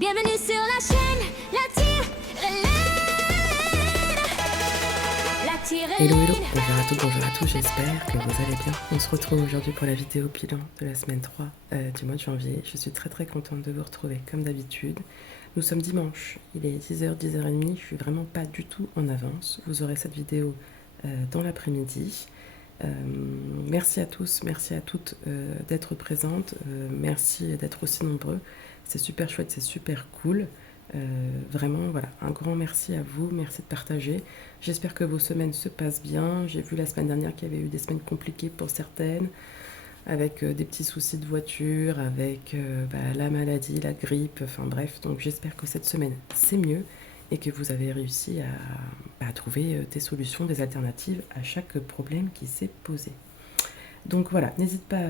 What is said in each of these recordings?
Bienvenue sur la chaîne, la Hello hello, bonjour à toutes, bonjour à tous, j'espère que vous allez bien. On se retrouve aujourd'hui pour la vidéo bilan de la semaine 3 du mois de janvier. Je suis très contente de vous retrouver comme d'habitude. Nous sommes dimanche, il est 10h, 10h30, je suis vraiment pas du tout en avance. Vous aurez cette vidéo dans l'après-midi. Merci à tous, merci à toutes d'être présentes, merci d'être aussi nombreux. C'est super chouette, c'est super cool. Vraiment, voilà, un grand merci à vous, merci de partager. J'espère que vos semaines se passent bien. J'ai vu la semaine dernière qu'il y avait eu des semaines compliquées pour certaines, avec des petits soucis de voiture, avec la maladie, la grippe, enfin bref. Donc j'espère que cette semaine, c'est mieux et que vous avez réussi à trouver des solutions, des alternatives à chaque problème qui s'est posé. Donc voilà, n'hésite pas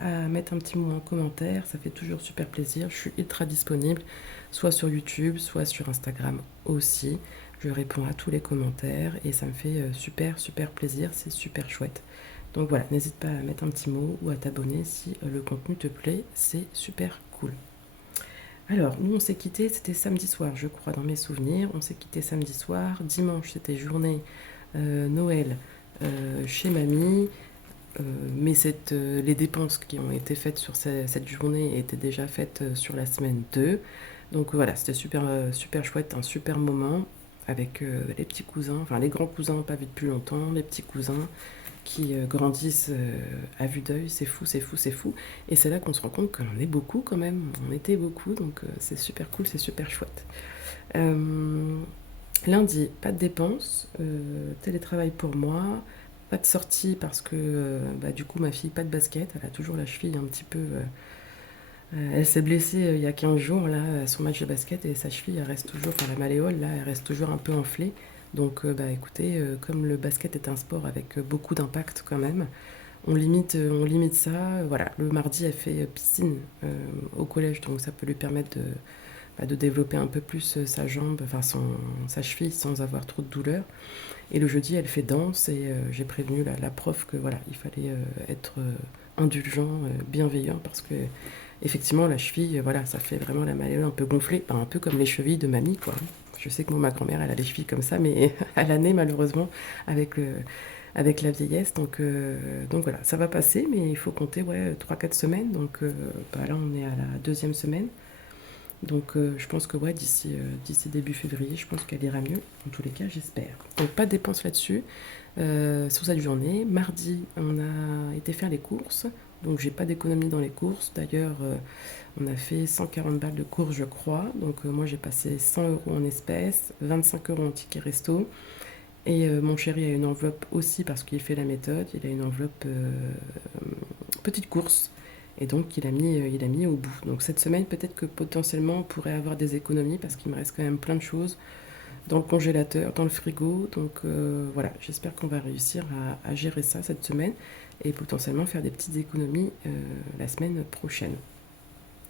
à mettre un petit mot en commentaire, ça fait toujours super plaisir. Je suis ultra disponible, soit sur YouTube, soit sur Instagram aussi. Je réponds à tous les commentaires et ça me fait super plaisir, c'est super chouette. Donc voilà, n'hésite pas à mettre un petit mot ou à t'abonner si le contenu te plaît, c'est super cool. Alors, nous on s'est quitté, c'était samedi soir, je crois, dans mes souvenirs. On s'est quitté samedi soir. Dimanche, c'était journée Noël chez mamie. Mais les dépenses qui ont été faites sur cette journée étaient déjà faites sur la semaine 2. Donc voilà, c'était super chouette, un super moment avec les petits cousins, enfin les grands cousins pas vus depuis longtemps, les petits cousins qui grandissent à vue d'œil, c'est fou. Et c'est là qu'on se rend compte qu'on est beaucoup quand même, on était beaucoup, donc c'est super cool, c'est super chouette. Lundi, pas de dépenses, télétravail pour moi, pas de sortie parce que du coup ma fille pas de basket, elle a toujours la cheville un petit peu... elle s'est blessée il y a 15 jours là, à son match de basket et sa cheville elle reste toujours, enfin la malléole là, elle reste toujours un peu enflée. Donc écoutez, comme le basket est un sport avec beaucoup d'impact quand même, on limite ça. Voilà, le mardi elle fait piscine au collège, donc ça peut lui permettre de développer un peu plus sa jambe, enfin sa cheville sans avoir trop de douleur. Et le jeudi, elle fait danse et j'ai prévenu la prof que voilà, il fallait être indulgent, bienveillant parce que effectivement la cheville, voilà, ça fait vraiment la malléole un peu gonflée, un peu comme les chevilles de mamie quoi. Je sais que moi, ma grand-mère, elle a les chevilles comme ça, mais à l'année malheureusement avec la vieillesse. Donc voilà, ça va passer, mais il faut compter 3-4 semaines. Donc là, on est à la 2e semaine. Donc je pense que d'ici début février, je pense qu'elle ira mieux. En tous les cas, j'espère. Donc pas de dépenses là-dessus. Sur cette journée, mardi, on a été faire les courses. Donc j'ai pas d'économie dans les courses. D'ailleurs, on a fait 140 balles de courses, je crois. Donc moi, j'ai passé 100 € en espèces, 25 € en ticket resto. Et mon chéri a une enveloppe aussi parce qu'il fait la méthode. Il a une enveloppe petite course. Et donc il a mis au bout. Donc cette semaine, peut-être que potentiellement on pourrait avoir des économies parce qu'il me reste quand même plein de choses dans le congélateur, dans le frigo. Donc voilà, j'espère qu'on va réussir à gérer ça cette semaine et potentiellement faire des petites économies la semaine prochaine.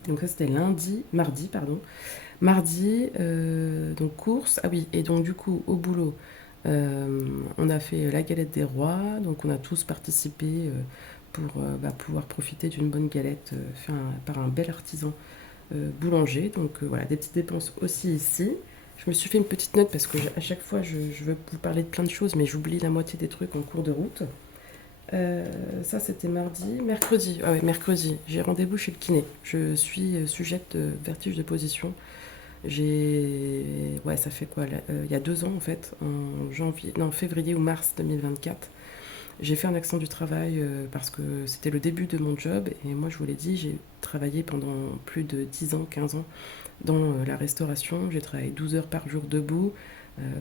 Donc ça c'était mardi, pardon. Mardi, donc course. Ah oui, et donc du coup au boulot, on a fait la galette des rois. Donc on a tous participé pour pouvoir profiter d'une bonne galette faite par un bel artisan boulanger. Donc voilà, des petites dépenses aussi ici. Je me suis fait une petite note parce que à chaque fois je veux vous parler de plein de choses, mais j'oublie la moitié des trucs en cours de route. Ça c'était mardi. Mercredi, j'ai rendez-vous chez le kiné. Je suis sujette de vertige de position. Ça fait quoi là, il y a 2 ans en fait, en février ou mars 2024. J'ai fait un accident du travail parce que c'était le début de mon job et moi je vous l'ai dit, j'ai travaillé pendant plus de 10 ans, 15 ans dans la restauration. J'ai travaillé 12 heures par jour debout,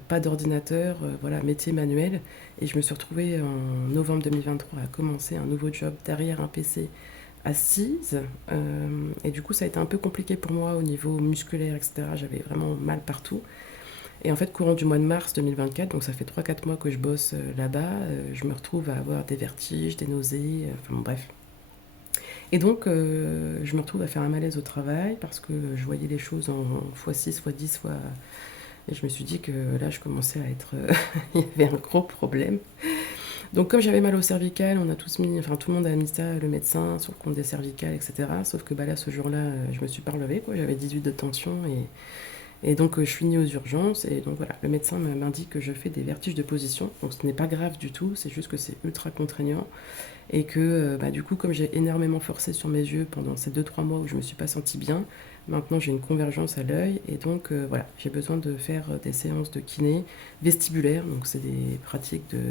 pas d'ordinateur, voilà, métier manuel. Et je me suis retrouvée en novembre 2023 à commencer un nouveau job derrière un PC assise. Et du coup ça a été un peu compliqué pour moi au niveau musculaire, etc. J'avais vraiment mal partout. Et en fait, courant du mois de mars 2024, donc ça fait 3-4 mois que je bosse là-bas, je me retrouve à avoir des vertiges, des nausées, enfin bref. Et donc, je me retrouve à faire un malaise au travail parce que je voyais les choses en x6, x10, fois... Et je me suis dit que là, je commençais à être... il y avait un gros problème. Donc comme j'avais mal au cervical, on a tous mis, enfin tout le monde a mis ça, le médecin, sur le compte des cervicales, etc. Sauf que bah là, ce jour-là, je me suis pas relevée, quoi. J'avais 18 de tension et donc je finis aux urgences. Et donc voilà, le médecin m'indique que je fais des vertiges de position. Donc ce n'est pas grave du tout, c'est juste que c'est ultra contraignant. Et que bah, du coup, comme j'ai énormément forcé sur mes yeux pendant ces 2 3 mois où je me suis pas sentie bien, maintenant j'ai une convergence à l'œil. Et donc voilà, j'ai besoin de faire des séances de kiné vestibulaire. Donc c'est des pratiques de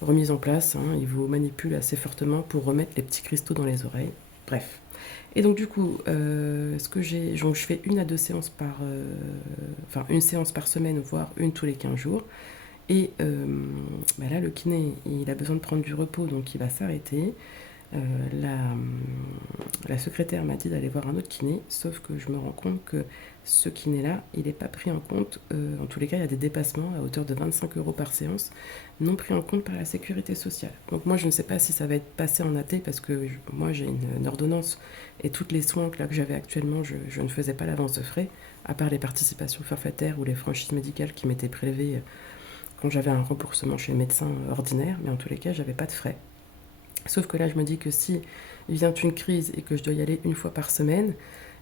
remise en place, hein. Il vous manipule assez fortement pour remettre les petits cristaux dans les oreilles. Bref. Et donc du coup, donc, je fais 1 à 2 séances enfin une séance par semaine, voire une tous les 15 jours. Et bah là, le kiné, il a besoin de prendre du repos, donc il va s'arrêter. Euh, la secrétaire m'a dit d'aller voir un autre kiné, sauf que je me rends compte que ce kiné-là, il n'est pas pris en compte. En tous les cas, il y a des dépassements à hauteur de 25 € par séance, non pris en compte par la sécurité sociale. Donc moi, je ne sais pas si ça va être passé en AT, parce que moi, j'ai une ordonnance, et tous les soins que j'avais actuellement, je ne faisais pas l'avance de frais, à part les participations forfaitaires ou les franchises médicales qui m'étaient prélevées quand j'avais un remboursement chez le médecin ordinaire, mais en tous les cas, j'avais pas de frais. Sauf que là, je me dis que si il vient une crise et que je dois y aller 1 fois par semaine,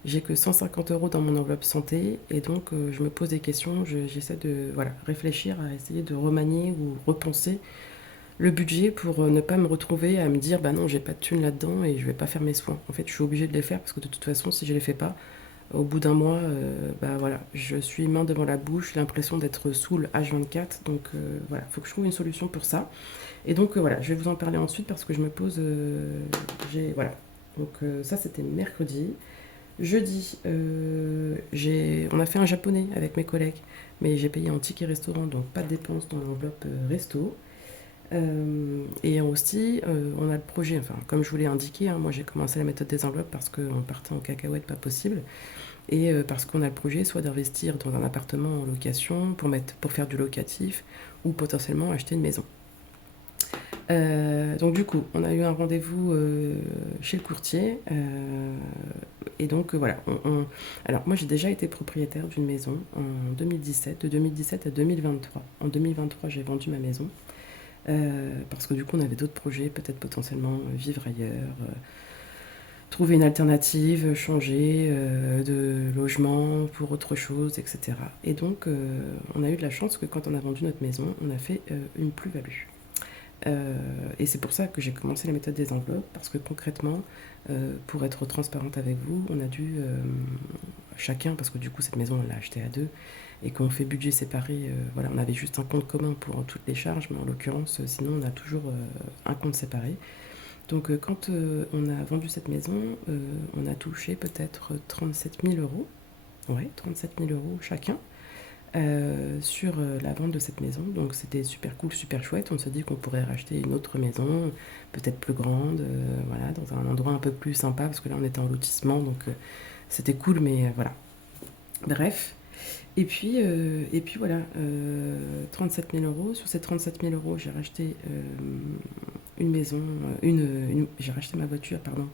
j'ai que 150 € dans mon enveloppe santé, et donc je me pose des questions, j'essaie de voilà, réfléchir à essayer de remanier ou repenser le budget pour ne pas me retrouver à me dire bah non, j'ai pas de thune là-dedans et je vais pas faire mes soins. En fait, je suis obligée de les faire parce que de toute façon, si je les fais pas, au bout d'un mois, bah voilà, je suis main devant la bouche, j'ai l'impression d'être saoul H24, donc voilà, il faut que je trouve une solution pour ça. Et donc voilà, je vais vous en parler ensuite parce que je me pose, voilà. Donc ça c'était mercredi. Jeudi, on a fait un japonais avec mes collègues, mais j'ai payé en ticket restaurant, donc pas de dépenses dans l'enveloppe resto. Et aussi, on a le projet, enfin, comme je vous l'ai indiqué, hein, moi j'ai commencé la méthode des enveloppes parce qu'on partait en cacahuète pas possible, et parce qu'on a le projet soit d'investir dans un appartement en location pour faire du locatif, ou potentiellement acheter une maison. Donc du coup, on a eu un rendez-vous chez le courtier, et donc voilà. Alors moi j'ai déjà été propriétaire d'une maison en 2017, de 2017 à 2023. En 2023 j'ai vendu ma maison. Parce que du coup on avait d'autres projets, peut-être potentiellement vivre ailleurs, trouver une alternative, changer de logement pour autre chose, etc. Et donc on a eu de la chance que quand on a vendu notre maison, on a fait une plus-value. Et c'est pour ça que j'ai commencé la méthode des enveloppes, parce que concrètement, pour être transparente avec vous, on a dû chacun, parce que du coup cette maison on l'a achetée à deux, et qu'on fait budget séparé, voilà, on avait juste un compte commun pour toutes les charges, mais en l'occurrence, sinon on a toujours un compte séparé. Donc quand on a vendu cette maison, on a touché peut-être 37 000 €, ouais, 37 000 € chacun, sur la vente de cette maison. Donc c'était super cool, super chouette. On se dit qu'on pourrait racheter une autre maison, peut-être plus grande, voilà, dans un endroit un peu plus sympa, parce que là on était en lotissement, donc c'était cool, mais voilà. Bref. Et puis voilà, 37 000 €. Sur ces 37 000 €, j'ai racheté une maison, j'ai racheté ma voiture, pardon,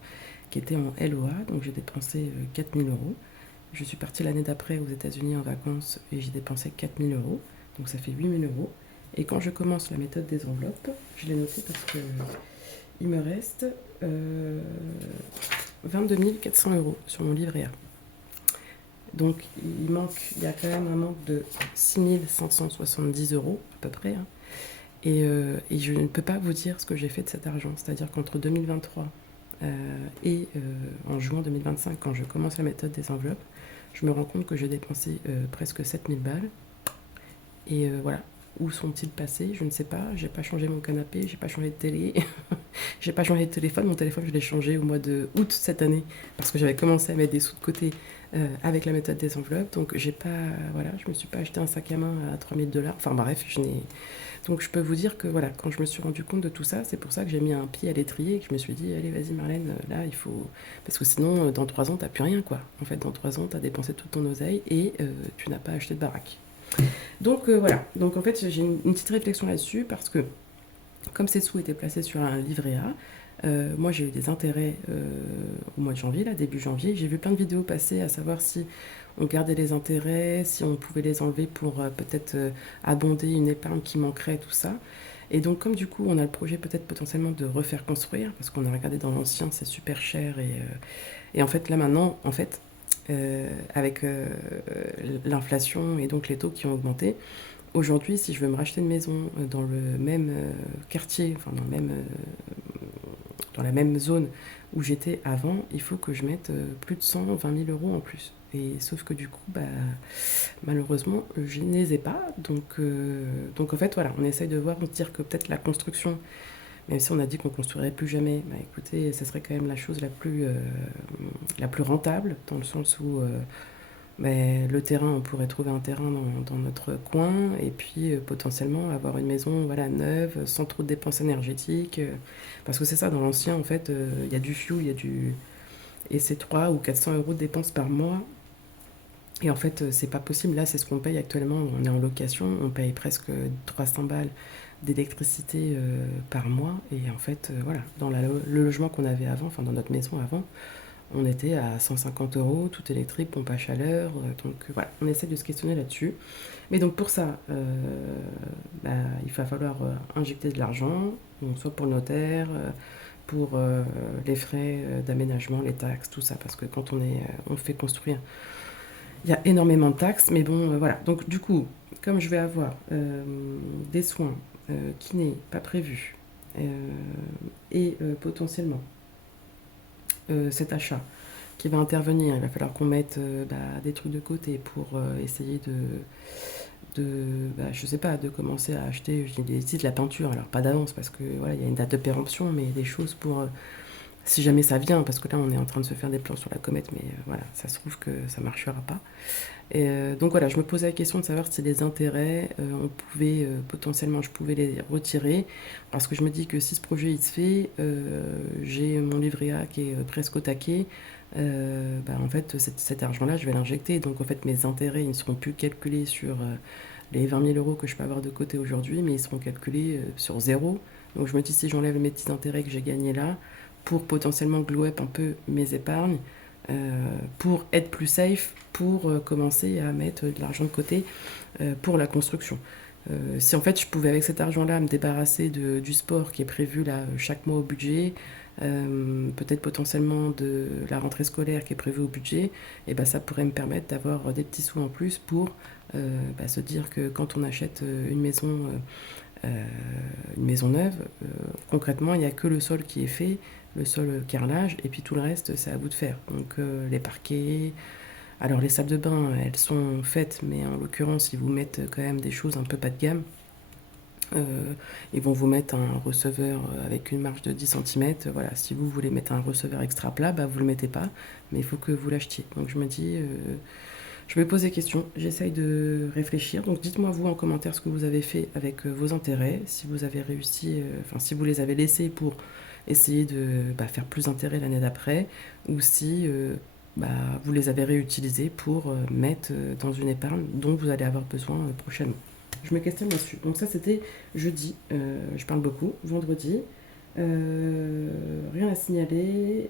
qui était en LOA, donc j'ai dépensé 4 000 €. Je suis partie l'année d'après aux États-Unis en vacances et j'ai dépensé 4 000 €, donc ça fait 8 000 €. Et quand je commence la méthode des enveloppes, je l'ai noté parce que il me reste 22 400 € sur mon livret A. Donc il y a quand même un manque de 6 570 € à peu près, hein. Et je ne peux pas vous dire ce que j'ai fait de cet argent. C'est-à-dire qu'entre 2023 et en juin 2025, quand je commence la méthode des enveloppes, je me rends compte que j'ai dépensé presque 7000 balles. Et voilà, où sont-ils passés? Je ne sais pas. J'ai pas changé mon canapé, j'ai pas changé de télé, j'ai pas changé de téléphone. Mon téléphone, je l'ai changé au mois de août cette année parce que j'avais commencé à mettre des sous de côté avec la méthode des enveloppes. Donc j'ai pas, voilà, je me suis pas acheté un sac à main à 3000 $. Enfin bref, donc je peux vous dire que voilà, quand je me suis rendu compte de tout ça, c'est pour ça que j'ai mis un pied à l'étrier et que je me suis dit, allez vas-y Marlène, là il faut... Parce que sinon, dans 3 ans, t'as plus rien, quoi. En fait, dans 3 ans, t'as dépensé toute ton oseille et tu n'as pas acheté de baraque. Donc voilà, donc en fait j'ai une petite réflexion là-dessus parce que comme ces sous étaient placés sur un livret A, moi j'ai eu des intérêts au mois de janvier, là, début janvier. J'ai vu plein de vidéos passer à savoir si on gardait les intérêts, si on pouvait les enlever pour peut-être abonder une épargne qui manquerait, tout ça. Et donc comme du coup on a le projet peut-être potentiellement de refaire construire, parce qu'on a regardé dans l'ancien, c'est super cher, et en fait là maintenant, en fait, avec l'inflation et donc les taux qui ont augmenté, aujourd'hui si je veux me racheter une maison dans le même quartier, enfin dans la même zone où j'étais avant, il faut que je mette plus de 120 000 euros en plus. Et sauf que du coup, bah, malheureusement, je ne les ai pas. Donc en fait, voilà, on essaye de voir, on se dire que peut-être la construction, même si on a dit qu'on construirait plus jamais, bah écoutez, ce serait quand même la chose la plus rentable, dans le sens où le terrain, on pourrait trouver un terrain dans notre coin, et puis potentiellement avoir une maison voilà, neuve, sans trop de dépenses énergétiques. Parce que c'est ça, dans l'ancien, en fait, il y a du fuel, il y a du... Et c'est 300 ou 400 euros de dépenses par mois. Et en fait, c'est pas possible. Là, c'est ce qu'on paye actuellement. On est en location, on paye presque 300 balles d'électricité par mois. Et en fait, voilà, dans le logement qu'on avait avant, enfin dans notre maison avant, on était à 150 euros, tout électrique, pompe à chaleur. Donc voilà, on essaie de se questionner là-dessus. Mais donc pour ça, bah, il va falloir injecter de l'argent, donc soit pour le notaire, pour les frais d'aménagement, les taxes, tout ça. Parce que quand on fait construire, il y a énormément de taxes. Mais bon, voilà. Donc du coup, comme je vais avoir des soins kinés pas prévus, euh, et potentiellement cet achat qui va intervenir, il va falloir qu'on mette des trucs de côté pour essayer je sais pas, de commencer à acheter, j'ai dit de la peinture, alors pas d'avance parce que voilà, il y a une date de péremption, mais des choses pour, si jamais ça vient, parce que là on est en train de se faire des plans sur la comète, mais voilà, ça se trouve que ça marchera pas. Et donc voilà, je me posais la question de savoir si les intérêts, on pouvait potentiellement, je pouvais les retirer, parce que je me dis que si ce projet il se fait, j'ai mon livret A qui est presque au taquet. En fait, cet argent-là, je vais l'injecter. Donc en fait, mes intérêts, ils ne seront plus calculés sur les 20 000 euros que je peux avoir de côté aujourd'hui, mais ils seront calculés sur zéro. Donc je me dis, si j'enlève mes petits intérêts que j'ai gagnés là, pour potentiellement glow up un peu mes épargnes, pour être plus safe, pour commencer à mettre de l'argent de côté pour la construction. Si en fait je pouvais avec cet argent-là me débarrasser du sport qui est prévu là chaque mois au budget, peut-être potentiellement de la rentrée scolaire qui est prévue au budget, et ben ça pourrait me permettre d'avoir des petits sous en plus pour se dire que quand on achète une maison neuve, concrètement il n'y a que le sol qui est fait, le sol carrelage, et puis tout le reste c'est à vous de faire. Donc les parquets, alors les salles de bain elles sont faites, mais en l'occurrence ils vous mettent quand même des choses un peu pas de gamme. Ils vont vous mettre un receveur avec une marge de 10 cm. Voilà, si vous voulez mettre un receveur extra plat, bah, vous ne le mettez pas, mais il faut que vous l'achetiez. Donc je me dis, je me pose des questions, j'essaye de réfléchir. Donc dites-moi vous en commentaire ce que vous avez fait avec vos intérêts, si vous avez réussi, enfin si vous les avez laissés pour essayer de faire plus d'intérêts l'année d'après, ou si vous les avez réutilisés pour mettre dans une épargne dont vous allez avoir besoin prochainement. Je me questionne là-dessus. Donc ça c'était jeudi, je parle beaucoup. Vendredi, rien à signaler.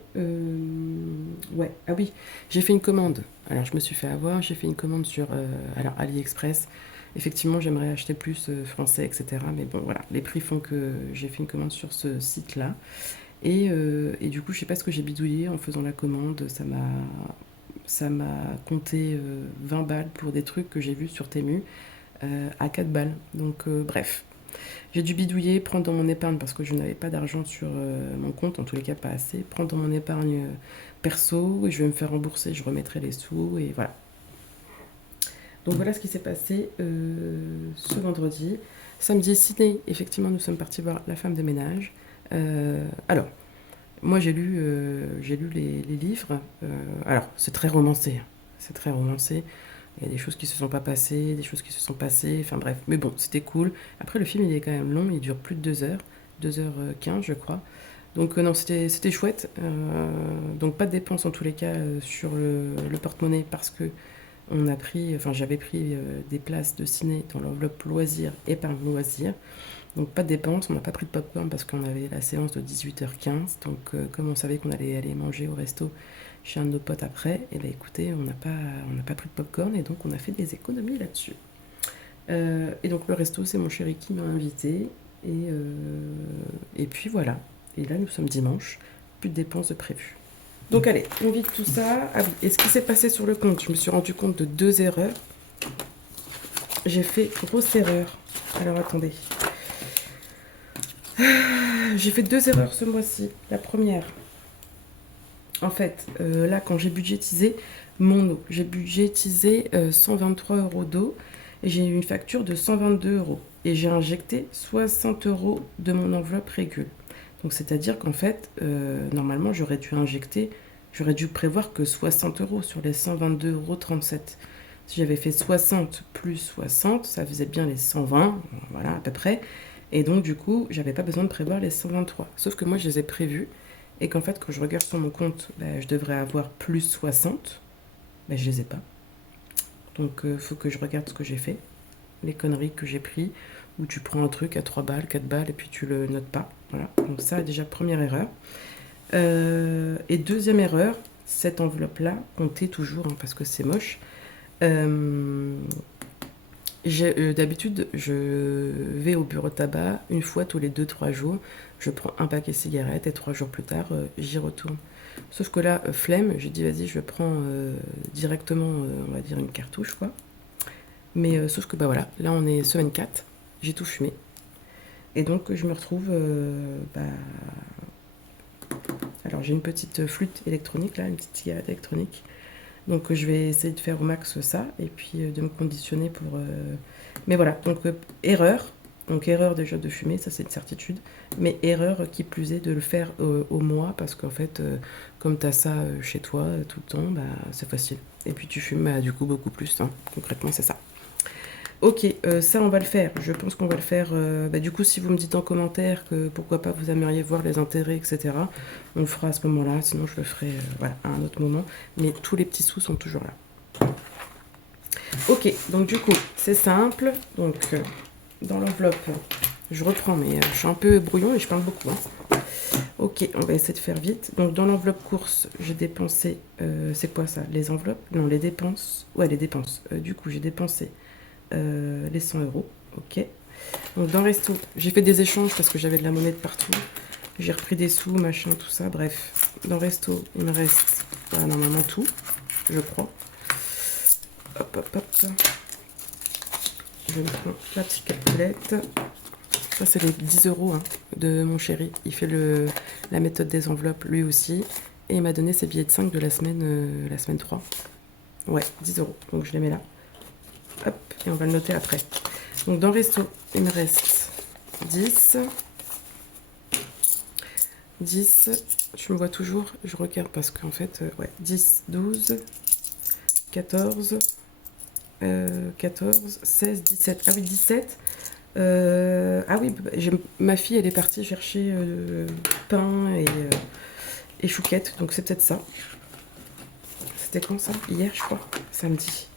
Ouais, ah oui, j'ai fait une commande. Alors je me suis fait avoir, j'ai fait une commande sur AliExpress. Effectivement, j'aimerais acheter plus français, etc. Mais bon, voilà, les prix font que j'ai fait une commande sur ce site-là. Et du coup, je sais pas ce que j'ai bidouillé en faisant la commande. Ça m'a compté 20 balles pour des trucs que j'ai vus sur Temu à 4 balles. Donc bref, j'ai dû bidouiller, prendre dans mon épargne parce que je n'avais pas d'argent sur mon compte, en tous les cas pas assez, prendre dans mon épargne perso et je vais me faire rembourser, je remettrai les sous et voilà. Donc voilà ce qui s'est passé ce vendredi. Samedi, ciné, effectivement nous sommes partis voir La femme de ménage. Alors, moi j'ai lu les livres. Alors, c'est très romancé. C'est très romancé. Il y a des choses qui se sont pas passées, des choses qui se sont passées, enfin bref. Mais bon, c'était cool. Après, le film, il est quand même long, il dure plus de 2 heures, 2h15, je crois. Donc non, c'était chouette. Donc pas de dépenses en tous les cas sur le porte-monnaie parce que j'avais pris des places de ciné dans l'enveloppe loisirs, épargne loisirs. Donc pas de dépenses, on n'a pas pris de popcorn parce qu'on avait la séance de 18h15. Donc comme on savait qu'on allait aller manger au resto chez un de nos potes après, et bien écoutez, on n'a pas pris de popcorn et donc on a fait des économies là-dessus. Et donc le resto, c'est mon chéri qui m'a invité. Et puis voilà. Et là, nous sommes dimanche. Plus de dépenses de prévues. Donc allez, on vide tout ça. Ah oui, et ce qui s'est passé sur le compte, je me suis rendu compte de 2 erreurs. J'ai fait grosse erreur. Alors attendez. J'ai fait 2 erreurs ce mois-ci. La première, en fait, là quand j'ai budgétisé mon eau, j'ai budgétisé 123 € d'eau et j'ai eu une facture de 122 € et j'ai injecté 60 € de mon enveloppe régule. Donc c'est-à-dire qu'en fait, normalement j'aurais dû prévoir que 60 € sur les 122,37 €. Si j'avais fait 60 plus 60, ça faisait bien les 120, voilà à peu près. Et donc du coup, j'avais pas besoin de prévoir les 123. Sauf que moi, je les ai prévus. Et qu'en fait, quand je regarde sur mon compte, je devrais avoir plus 60. Je les ai pas. Donc faut que je regarde ce que j'ai fait. Les conneries que j'ai pris. Où tu prends un truc à 3 balles, 4 balles, et puis tu le notes pas. Voilà. Donc ça, déjà, première erreur. Et deuxième erreur, cette enveloppe-là, comptez toujours, hein, parce que c'est moche. D'habitude, je vais au bureau de tabac une fois tous les 2-3 jours. Je prends un paquet de cigarettes et 3 jours plus tard, j'y retourne. Sauf que là, flemme, j'ai dit vas-y, je prends directement, on va dire, une cartouche, quoi. Mais sauf que voilà, là on est semaine 4, j'ai tout fumé. Et donc je me retrouve, alors j'ai une petite flûte électronique, là, une petite cigarette électronique. Donc je vais essayer de faire au max ça, et puis de me conditionner pour... Mais voilà, donc erreur. Donc erreur déjà de fumer, ça c'est une certitude. Mais erreur qui plus est de le faire au mois, parce qu'en fait, comme tu as ça chez toi tout le temps, c'est facile. Et puis tu fumes du coup beaucoup plus, hein. Concrètement c'est ça. Ok, ça on va le faire. Je pense qu'on va le faire. Du coup, si vous me dites en commentaire que pourquoi pas vous aimeriez voir les intérêts, etc., on le fera à ce moment-là. Sinon, je le ferai à un autre moment. Mais tous les petits sous sont toujours là. Ok, donc du coup, c'est simple. Donc, dans l'enveloppe, je reprends, mais je suis un peu brouillon et je parle beaucoup. Hein. Ok, on va essayer de faire vite. Donc, dans l'enveloppe course, j'ai dépensé. C'est quoi ça? Les enveloppes? Non, les dépenses. Ouais, les dépenses. Du coup, j'ai dépensé. Les 100 €, ok. Donc dans Resto, j'ai fait des échanges parce que j'avais de la monnaie de partout. J'ai repris des sous, machin, tout ça, bref. Dans Resto, il me reste normalement tout, je crois. Hop, hop, hop. Je me prends la petite calculette. Ça, c'est les 10 € hein, de mon chéri. Il fait la méthode des enveloppes, lui aussi. Et il m'a donné ses billets de 5 de la semaine 3. Ouais, 10 €. Donc je les mets là. Hop, et on va le noter après. Donc dans Resto, il me reste 10. 10. Je me vois toujours, je regarde parce qu'en fait, 10, 12, 14, 14, 16, 17. Ah oui, 17. Ah oui, ma fille, elle est partie chercher pain et chouquette, donc c'est peut-être ça. C'était quand ça? Hier, je crois, samedi.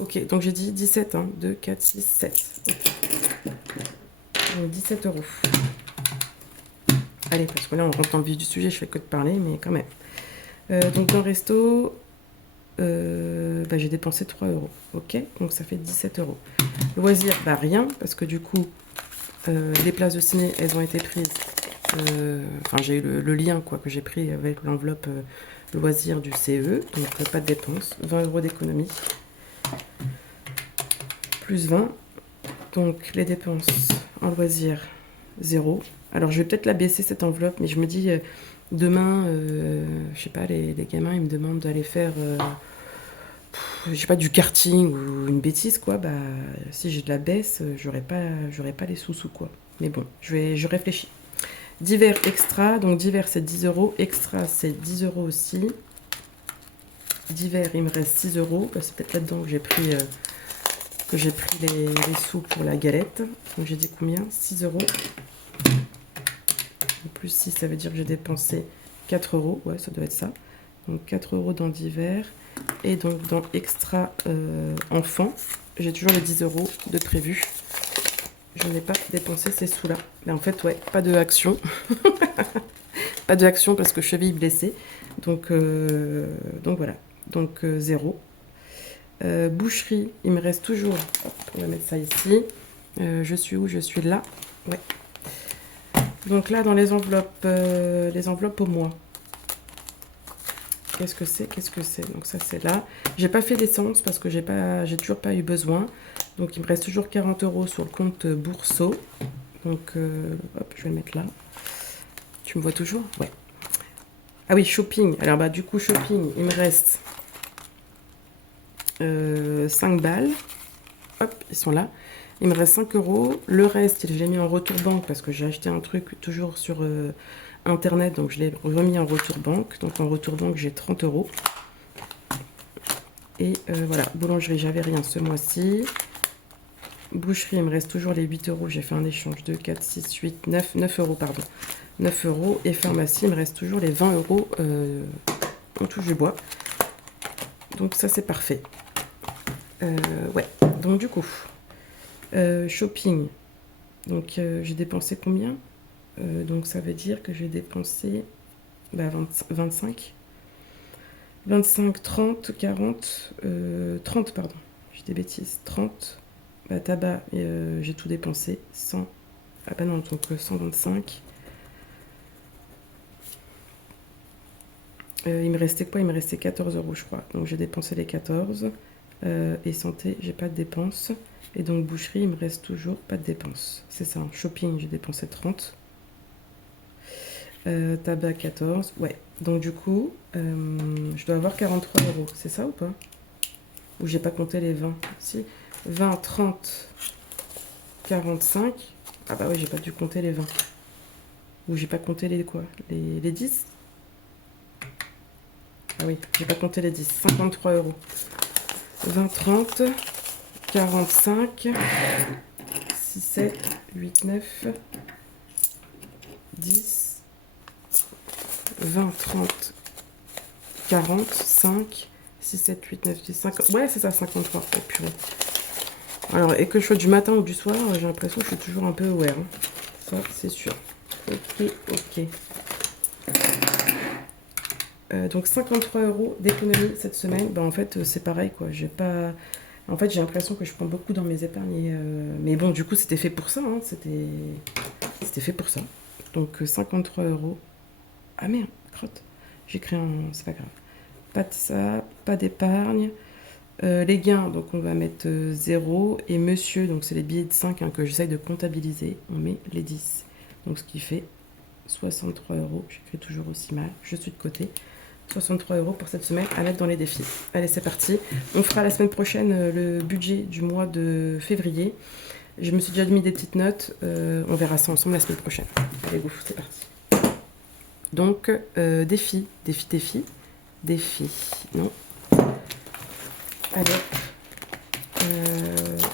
Ok, donc j'ai dit 17, hein, 2, 4, 6, 7. Donc 17 €. Allez, parce que là, on rentre dans le vif du sujet, je fais que de parler, mais quand même. Donc dans Resto, j'ai dépensé 3 €. Ok, donc ça fait 17 €. Loisirs, rien, parce que du coup, les places de ciné, elles ont été prises. J'ai eu le lien quoi, que j'ai pris avec l'enveloppe loisirs du CE, donc pas de dépenses. 20 € d'économie. Plus 20. Donc les dépenses en loisirs, 0. Alors je vais peut-être la baisser cette enveloppe, mais je me dis demain, je sais pas, les gamins ils me demandent d'aller faire je sais pas, du karting ou une bêtise quoi, si je la baisse, j'aurai pas les sous quoi. Mais bon, je réfléchis. Divers extra, donc divers c'est 10 €, extra c'est 10 € aussi. Divers il me reste 6 €, c'est peut-être là-dedans que j'ai pris les sous pour la galette. Donc j'ai dit combien? 6 €. Plus 6, ça veut dire que j'ai dépensé 4 €. Ouais, ça doit être ça. Donc 4 € dans divers. Et donc dans extra enfant, j'ai toujours les 10 € de prévu. Je n'ai pas dépensé ces sous-là. Mais en fait, ouais, pas de action. Pas de action parce que cheville blessée. Donc voilà. Donc 0. Boucherie, il me reste toujours. Hop, on va mettre ça ici. Je suis où? Je suis là. Ouais. Donc là, dans les enveloppes au mois. Qu'est-ce que c'est? Qu'est-ce que c'est? Donc ça, c'est là. J'ai pas fait l'essence parce que j'ai toujours pas eu besoin. Donc il me reste toujours 40 € sur le compte Bourseau. Donc hop, je vais le mettre là. Tu me vois toujours? Ouais. Ah oui, shopping. Alors bah du coup, shopping, il me reste 5 balles. Hop, ils sont là. Il me reste 5 €. Le reste, je l'ai mis en retour banque parce que j'ai acheté un truc toujours sur internet. Donc je l'ai remis en retour banque. Donc en retour banque, j'ai 30 €. Et voilà, boulangerie, j'avais rien ce mois-ci. Boucherie, il me reste toujours les 8 €. J'ai fait un échange de 4, 6, 8, 9 €, pardon. 9 €. Et pharmacie, il me reste toujours les 20 € en touche du bois. Donc ça, c'est parfait. Ouais, donc du coup, shopping. Donc j'ai dépensé combien? Donc ça veut dire que j'ai dépensé 25. 25, 30, 40, 30, pardon. J'ai des bêtises. 30. Bah, tabac, j'ai tout dépensé. 100. Ah bah non, donc 125. Il me restait quoi? Il me restait 14 € je crois. Donc j'ai dépensé les 14. Et santé, j'ai pas de dépenses. Et donc boucherie, il me reste toujours pas de dépenses. C'est ça, shopping, j'ai dépensé 30. Tabac 14. Ouais. Donc du coup, je dois avoir 43 €. C'est ça ou pas? Ou j'ai pas compté les 20? Si. 20, 30, 45. Ah bah oui, j'ai pas dû compter les 20. Ou j'ai pas compté les quoi? Les 10? Ah oui, j'ai pas compté les 10. 53 €. 20, 30, 45, 6, 7, 8, 9, 10, 20, 30, 40, 5, 6, 7, 8, 9, 10, 50. Ouais, c'est ça, 53. Oh purée. Alors, et que je sois du matin ou du soir, j'ai l'impression que je suis toujours un peu aware. Hein. Ça, c'est sûr. Ok, ok. Donc 53 € d'économie cette semaine. Bah, en fait, c'est pareil, quoi. J'ai pas... En fait, j'ai l'impression que je prends beaucoup dans mes épargnes. Mais bon, du coup, c'était fait pour ça. Hein. C'était fait pour ça. Donc 53 €. Ah merde, crotte. J'ai créé un... C'est pas grave. Pas de ça, pas d'épargne. Les gains, donc on va mettre 0. Et monsieur, donc c'est les billets de 5 hein, que j'essaye de comptabiliser. On met les 10. Donc ce qui fait 63 €. J'écris toujours aussi mal. Je suis de côté. 63 € pour cette semaine à mettre dans les défis. Allez, c'est parti. On fera la semaine prochaine le budget du mois de février. Je me suis déjà mis des petites notes. On verra ça ensemble la semaine prochaine. Allez, go, c'est parti. Donc, défi. Non. Allez.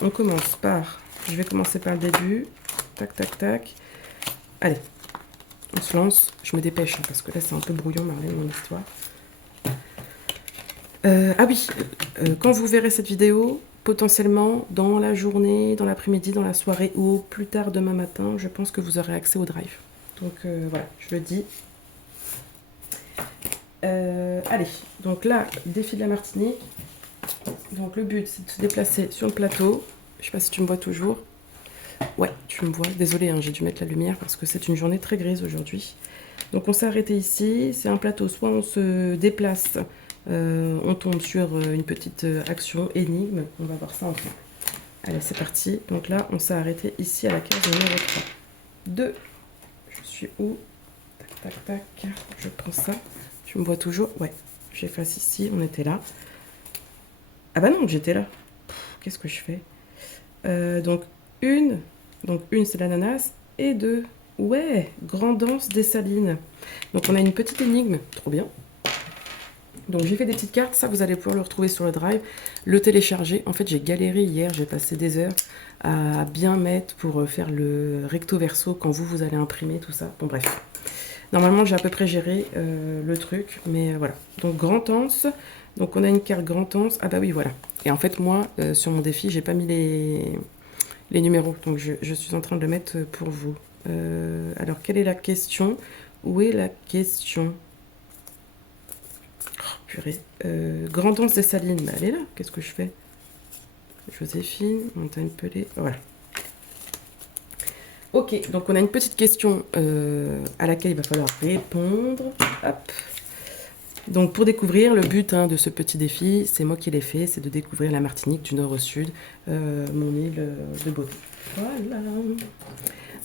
On commence par... Je vais commencer par le début. Tac, tac, tac. Allez. On se lance. Je me dépêche hein, parce que là, c'est un peu brouillon, Marlène, mon histoire. Ah oui, quand vous verrez cette vidéo, potentiellement dans la journée, dans l'après-midi, dans la soirée ou plus tard demain matin, je pense que vous aurez accès au drive. Donc voilà, je le dis. Allez, donc là, défi de la Martinique. Donc le but, c'est de se déplacer sur le plateau. Je sais pas si tu me vois toujours. Ouais, tu me vois. Désolée, hein, j'ai dû mettre la lumière parce que c'est une journée très grise aujourd'hui. Donc on s'est arrêté ici. C'est un plateau, soit on se déplace... on tombe sur une petite action énigme. On va voir ça ensemble. Allez, c'est parti. Donc là, on s'est arrêté ici à la case numéro 3. 2. Je suis où? Tac, tac, tac. Je prends ça. Tu me vois toujours? Ouais. J'efface ici. On était là. Ah bah non, j'étais là. Qu'est-ce que je fais? Donc, une, c'est l'ananas. Et 2. Ouais, Grand'Anse des Salines. Donc, on a une petite énigme. Trop bien. Donc j'ai fait des petites cartes, ça vous allez pouvoir le retrouver sur le drive, le télécharger. En fait j'ai galéré hier, j'ai passé des heures à bien mettre pour faire le recto verso quand vous allez imprimer tout ça. Bon bref, normalement j'ai à peu près géré le truc, mais voilà. Donc Grand'Anse, donc on a une carte Grand'Anse, ah bah oui voilà. Et en fait moi sur mon défi j'ai pas mis les numéros, donc je suis en train de le mettre pour vous. Alors quelle est la question? Où est la question? Purée. Grand'Anse des Salines, bah, elle est là. Qu'est-ce que je fais? Joséphine, Montagne Pelée. Voilà. Ok, donc on a une petite question à laquelle il va falloir répondre. Hop. Donc pour découvrir, le but de ce petit défi, c'est moi qui l'ai fait, c'est de découvrir la Martinique du nord au sud, mon île de beauté. Voilà.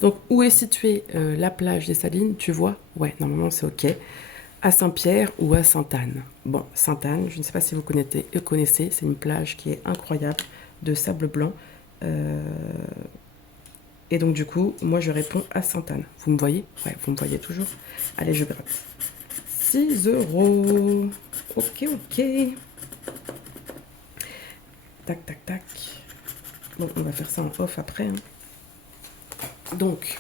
Donc où est située la plage des Salines, tu vois? Ouais, normalement c'est ok. À Saint-Pierre ou à Sainte-Anne? Bon, Sainte-Anne, je ne sais pas si vous connaissez, c'est une plage qui est incroyable, de sable blanc. Euh, et donc du coup, moi je réponds à Sainte-Anne. Vous me voyez? Ouais, vous me voyez toujours. Allez, je gratte. 6 €. Ok, ok. Tac, tac, tac. Bon, on va faire ça en off après. Donc,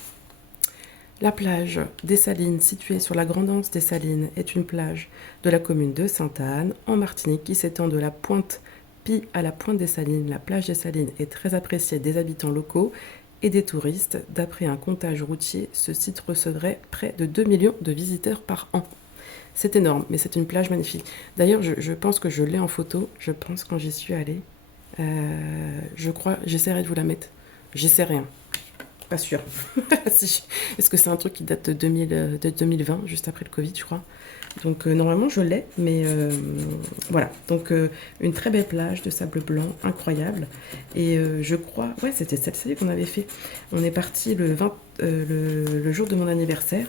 la plage des Salines, située sur la Grande Anse des Salines, est une plage de la commune de Sainte-Anne, en Martinique, qui s'étend de la pointe Pie à la pointe des Salines. La plage des Salines est très appréciée des habitants locaux et des touristes. D'après un comptage routier, ce site recevrait près de 2 millions de visiteurs par an. C'est énorme, mais c'est une plage magnifique. D'ailleurs, je pense que je l'ai en photo. Je pense quand j'y suis allée. Je crois, j'essaierai de vous la mettre. J'essaie rien. Pas sûr. Est-ce que c'est un truc qui date de 2020, juste après le Covid, je crois. Donc normalement je l'ai, mais voilà. Donc une très belle plage de sable blanc, incroyable. Et je crois, ouais, c'était celle-ci qu'on avait fait. On est parti le jour de mon anniversaire.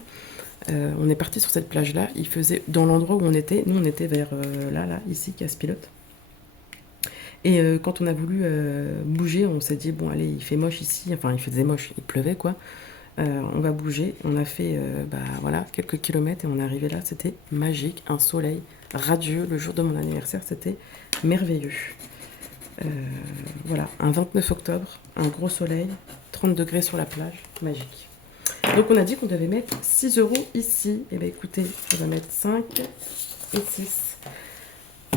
On est parti sur cette plage-là. Il faisait, dans l'endroit où on était, nous on était vers là, ici, Casse-Pilote. Et quand on a voulu bouger, on s'est dit, bon allez, il fait moche ici, enfin il faisait moche, il pleuvait quoi. On va bouger. On a fait voilà, quelques kilomètres et on est arrivé là. C'était magique, un soleil radieux. Le jour de mon anniversaire, c'était merveilleux. Voilà, un 29 octobre, un gros soleil, 30 degrés sur la plage, magique. Donc on a dit qu'on devait mettre 6 € ici. Et bien écoutez, on va mettre 5 et 6.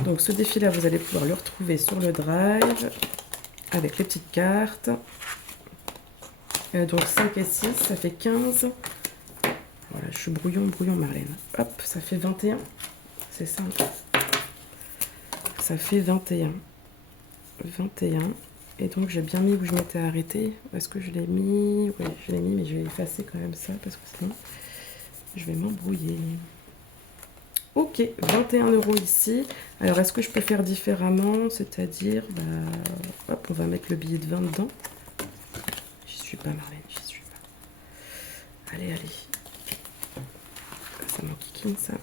Donc ce défi-là, vous allez pouvoir le retrouver sur le drive avec les petites cartes. Donc 5 et 6, ça fait 15. Voilà, je suis brouillon, Marlène. Hop, ça fait 21. C'est ça. Ça fait 21. 21. Et donc j'ai bien mis où je m'étais arrêtée. Est-ce que je l'ai mis? Oui, je l'ai mis, mais je vais effacer quand même ça parce que sinon je vais m'embrouiller. Ok, 21 € ici. Alors est-ce que je peux faire différemment? C'est-à-dire, hop, on va mettre le billet de 20 dedans. J'y suis pas, Marlène, j'y suis pas. Allez, allez. Ça m'enquiquine, ça.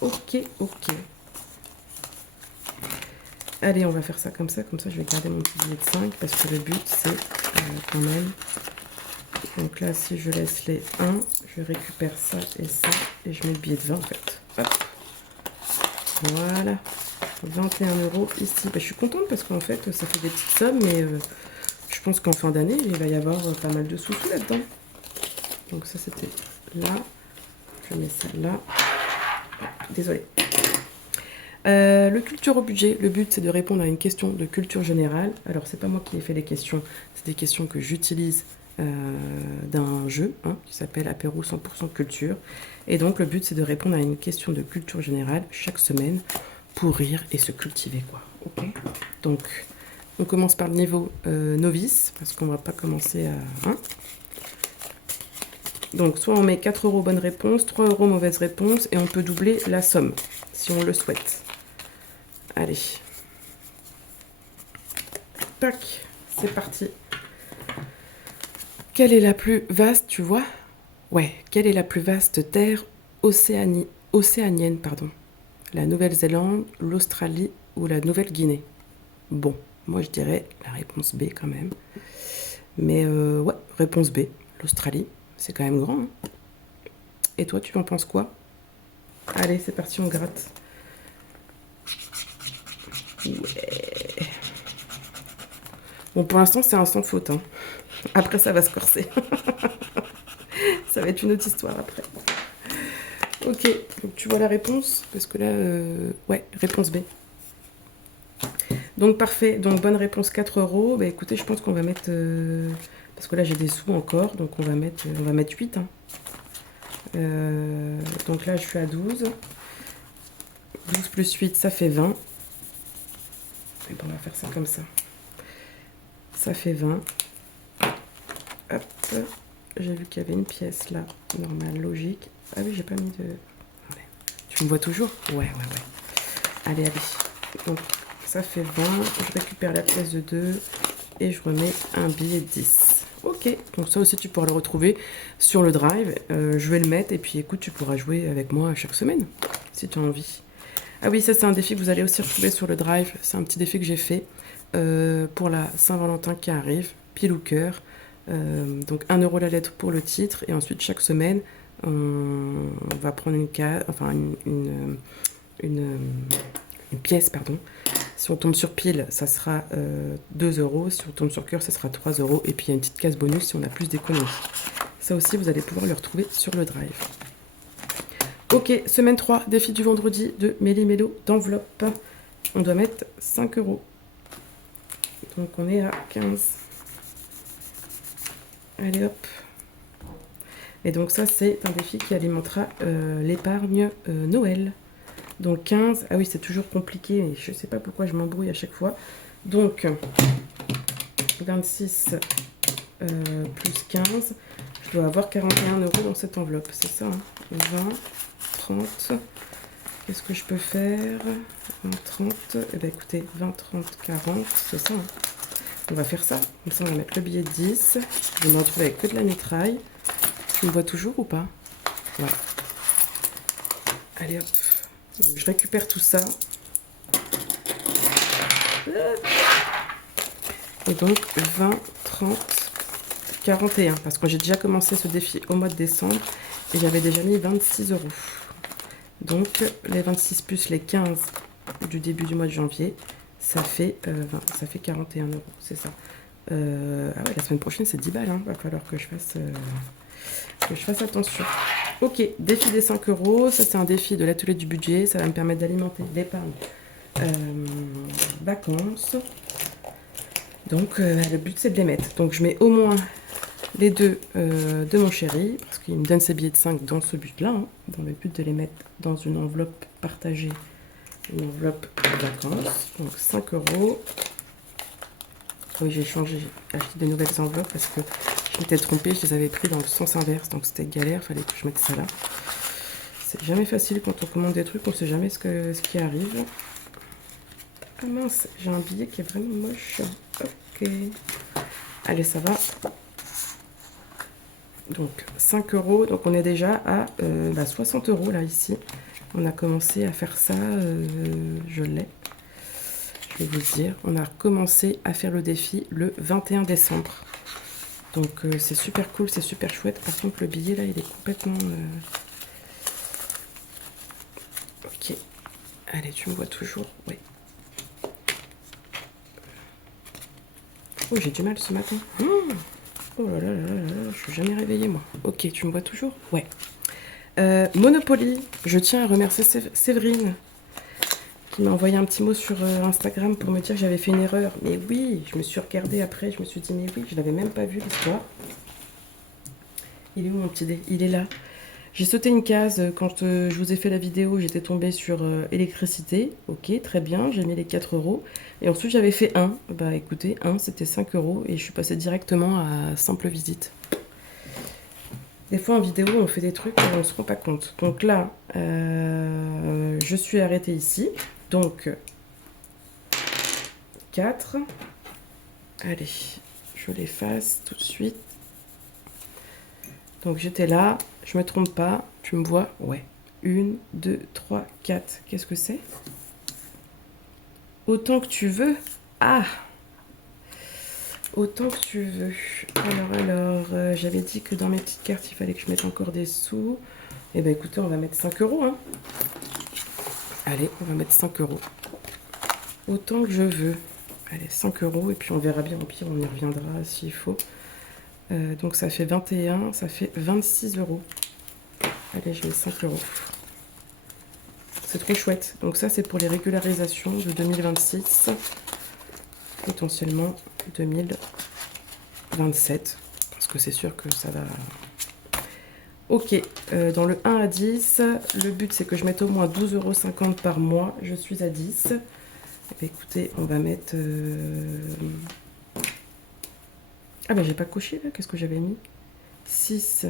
Ok, ok. Allez, on va faire ça, comme ça je vais garder mon petit billet de 5 parce que le but c'est quand même. Donc là, si je laisse les 1, je récupère ça et je mets le billet de 20 en fait. Hop. Voilà. 21 € ici. Je suis contente parce qu'en fait, ça fait des petites sommes, mais je pense qu'en fin d'année, il va y avoir pas mal de sous-sous là-dedans. Donc ça, c'était là. Je mets ça là. Désolée. Le culture au budget, le but c'est de répondre à une question de culture générale. Alors c'est pas moi qui ai fait les questions, c'est des questions que j'utilise d'un jeu qui s'appelle Apéro 100% culture. Et donc le but c'est de répondre à une question de culture générale chaque semaine pour rire et se cultiver quoi. Ok. Donc on commence par le niveau novice parce qu'on va pas commencer à... Donc soit on met 4 € bonne réponse, 3 € mauvaise réponse et on peut doubler la somme si on le souhaite. Allez. Tac, c'est parti. Quelle est la plus vaste, tu vois? Ouais, quelle est la plus vaste terre océanienne, pardon? La Nouvelle-Zélande, l'Australie ou la Nouvelle-Guinée? Bon, moi je dirais la réponse B quand même. Mais ouais, réponse B, l'Australie, c'est quand même grand. Hein. Et toi, tu en penses quoi? Allez, c'est parti, on gratte. Ouais. Bon, pour l'instant, c'est un sans faute. Hein. Après, ça va se corser. Ça va être une autre histoire après. Ok, donc tu vois la réponse? Parce que là, ouais, réponse B. Donc parfait, donc bonne réponse 4 €. Bah écoutez, je pense qu'on va mettre... parce que là, j'ai des sous encore, donc on va mettre 8. Hein. Donc là, je suis à 12. 12 plus 8, ça fait 20. Et bon, on va faire ça comme ça. Ça fait 20. hop, j'ai vu qu'il y avait une pièce là, normale, logique. Ah oui, j'ai pas mis de... Ouais. Tu me vois toujours? Ouais. Allez. Donc, ça fait 20. Je récupère la pièce de 2 et je remets un billet de 10. Ok, donc ça aussi tu pourras le retrouver sur le drive. Je vais le mettre et puis écoute, tu pourras jouer avec moi chaque semaine si tu as envie. Ah oui, ça c'est un défi que vous allez aussi retrouver sur le drive. C'est un petit défi que j'ai fait pour la Saint-Valentin qui arrive, pile ou cœur. Donc 1 euro la lettre pour le titre et ensuite chaque semaine on va prendre une pièce, pardon. Si on tombe sur pile, ça sera 2 euros. Si on tombe sur cœur, ça sera 3 euros. Et puis il y a une petite case bonus si on a plus d'économies. Ça aussi, vous allez pouvoir le retrouver sur le drive. Ok, semaine 3, défi du vendredi de Méli-Mélo d'enveloppe. On doit mettre 5 euros. Donc on est à 15. Allez hop. Et donc ça, c'est un défi qui alimentera l'épargne Noël. Donc 15, ah oui, c'est toujours compliqué, et je ne sais pas pourquoi je m'embrouille à chaque fois. Donc 26 plus 15, je dois avoir 41 euros dans cette enveloppe, c'est ça, hein. 20, 30, qu'est-ce que je peux faire? 20, 30, eh bien écoutez, 20, 30, 40, c'est ça, hein. On va faire ça, comme ça on va mettre le billet de 10, je vais me retrouver avec que de la mitraille. Tu me vois toujours ou pas? Ouais. Allez hop. Je récupère tout ça. Et donc 20, 30, 41. Parce que j'ai déjà commencé ce défi au mois de décembre. Et j'avais déjà mis 26 euros. Donc les 26 plus les 15 du début du mois de janvier, ça fait 41 euros. C'est ça. Ah ouais, la semaine prochaine c'est 10 balles. Hein. Va falloir que je fasse attention. Ok, défi des 5 euros. Ça, c'est un défi de l'atelier du budget. Ça va me permettre d'alimenter l'épargne vacances. Donc, le but, c'est de les mettre. Donc, je mets au moins les deux de mon chéri, parce qu'il me donne ses billets de 5 dans ce but-là, hein, dans le but de les mettre dans une enveloppe partagée, une enveloppe de vacances. Donc, 5 euros. Oui, j'ai acheté des nouvelles enveloppes parce que je m'étais trompée, je les avais pris dans le sens inverse, donc c'était galère, fallait que je mette ça là. C'est jamais facile quand on commande des trucs, on sait jamais ce qui arrive. Ah mince, j'ai un billet qui est vraiment moche. Ok. Allez, ça va. Donc 5 euros, donc on est déjà à 60 euros là ici. On a commencé à faire ça, je l'ai. Je vais vous dire, on a recommencé à faire le défi le 21 décembre. Donc c'est super cool, c'est super chouette. Par contre, le billet là, il est complètement... Ok. Allez, tu me vois toujours? Oui. Oh, j'ai du mal ce matin. Oh là là là là, je suis jamais réveillée moi. Ok, tu me vois toujours? Ouais. Monopoly, je tiens à remercier Séverine qui m'a envoyé un petit mot sur Instagram pour me dire que j'avais fait une erreur. Mais oui, je me suis regardée après, je me suis dit mais oui, je l'avais même pas vu l'histoire. Il est où mon petit dé? Il est là. J'ai sauté une case quand je vous ai fait la vidéo, j'étais tombée sur électricité. Ok, très bien, j'ai mis les 4 euros. Et ensuite j'avais fait 1. Bah écoutez, 1 c'était 5 euros et je suis passée directement à simple visite. Des fois en vidéo on fait des trucs et on ne se rend pas compte. Donc là, je suis arrêtée ici. Donc 4. Allez, je l'efface tout de suite. Donc j'étais là, je me trompe pas, tu me vois? Ouais. 1, 2, 3, 4. Qu'est-ce que c'est? Autant que tu veux. Ah! Autant que tu veux. Alors, j'avais dit que dans mes petites cartes, il fallait que je mette encore des sous. Eh bien écoutez, on va mettre 5 euros. Hein. Allez, on va mettre 5 euros. Autant que je veux. Allez, 5 euros, et puis on verra bien, au pire, on y reviendra s'il faut. Donc ça fait 21, ça fait 26 euros. Allez, je mets 5 euros. C'est trop chouette. Donc ça, c'est pour les régularisations de 2026. Potentiellement 2027. Parce que c'est sûr que ça va... Ok, dans le 1 à 10, le but c'est que je mette au moins 12,50 € par mois. Je suis à 10. Et écoutez, on va mettre... Ah bah j'ai pas coché là, qu'est-ce que j'avais mis? 6.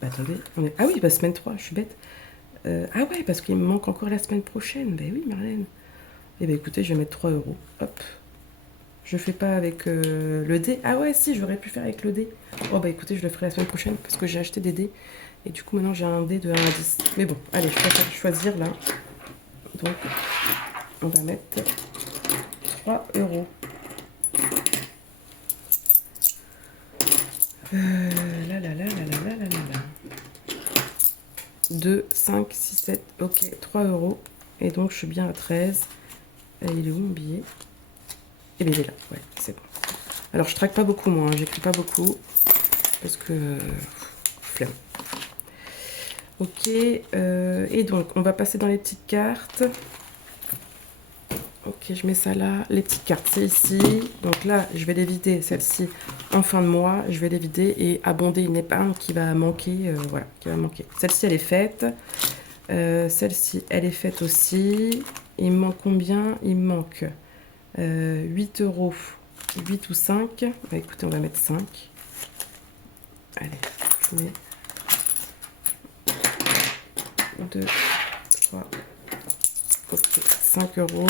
Bah attendez, on est... Ah oui, bah semaine 3, je suis bête. Ah ouais, parce qu'il me manque encore la semaine prochaine. Bah oui, Marlène. Eh bah écoutez, je vais mettre 3 euros. Hop. Je fais pas avec le dé. Ah ouais, si, j'aurais pu faire avec le dé. Oh bah écoutez, je le ferai la semaine prochaine parce que j'ai acheté des dés. Et du coup, maintenant, j'ai un dé de 1 à 10. Mais bon, allez, je préfère choisir là. Donc, on va mettre 3 euros. Là, là, là, là, là, là, là, là. 2, 5, 6, 7. Ok, 3 euros. Et donc, je suis bien à 13. Et il est où mon billet? Eh bien, il est là. Ouais, c'est bon. Alors, je traque pas beaucoup, moi. Hein. J'écris pas beaucoup. Parce que... flemme. Ok. Et donc, on va passer dans les petites cartes. Ok, je mets ça là. Les petites cartes, c'est ici. Donc là, je vais les vider, celle-ci, en fin de mois. Je vais les vider et abonder une épargne qui va manquer. Voilà, qui va manquer. Celle-ci, elle est faite. Celle-ci, elle est faite aussi. Il me manque combien? Il me manque 8 euros. 8 ou 5. Bah, écoutez, on va mettre 5. Allez, je mets 2, 3, ok, 5 euros.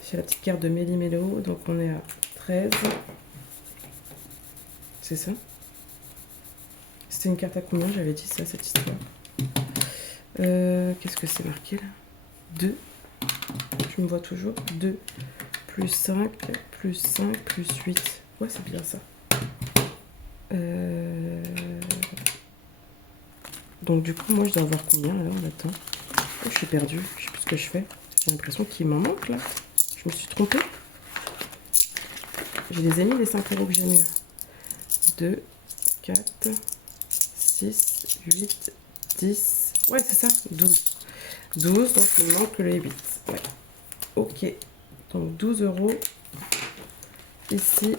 C'est la petite carte de Méli Mélo, donc on est à 13. C'est ça? C'était une carte à combien? J'avais dit ça, cette histoire. Qu'est-ce que c'est marqué là? 2. Je me vois toujours. 2 plus 5 plus 5 plus 8. Ouais, c'est bien ça. Donc du coup, moi, je dois avoir combien alors? Attends. Oh, je suis perdue. Je sais plus ce que je fais. J'ai l'impression qu'il m'en manque là. Je me suis trompée. Je les ai mis les 5 euros que j'ai mis. 2, 4, 6, 8, 10. Ouais, c'est ça. 12. 12, donc il me manque le 8. Ouais. Ok. Donc 12 euros ici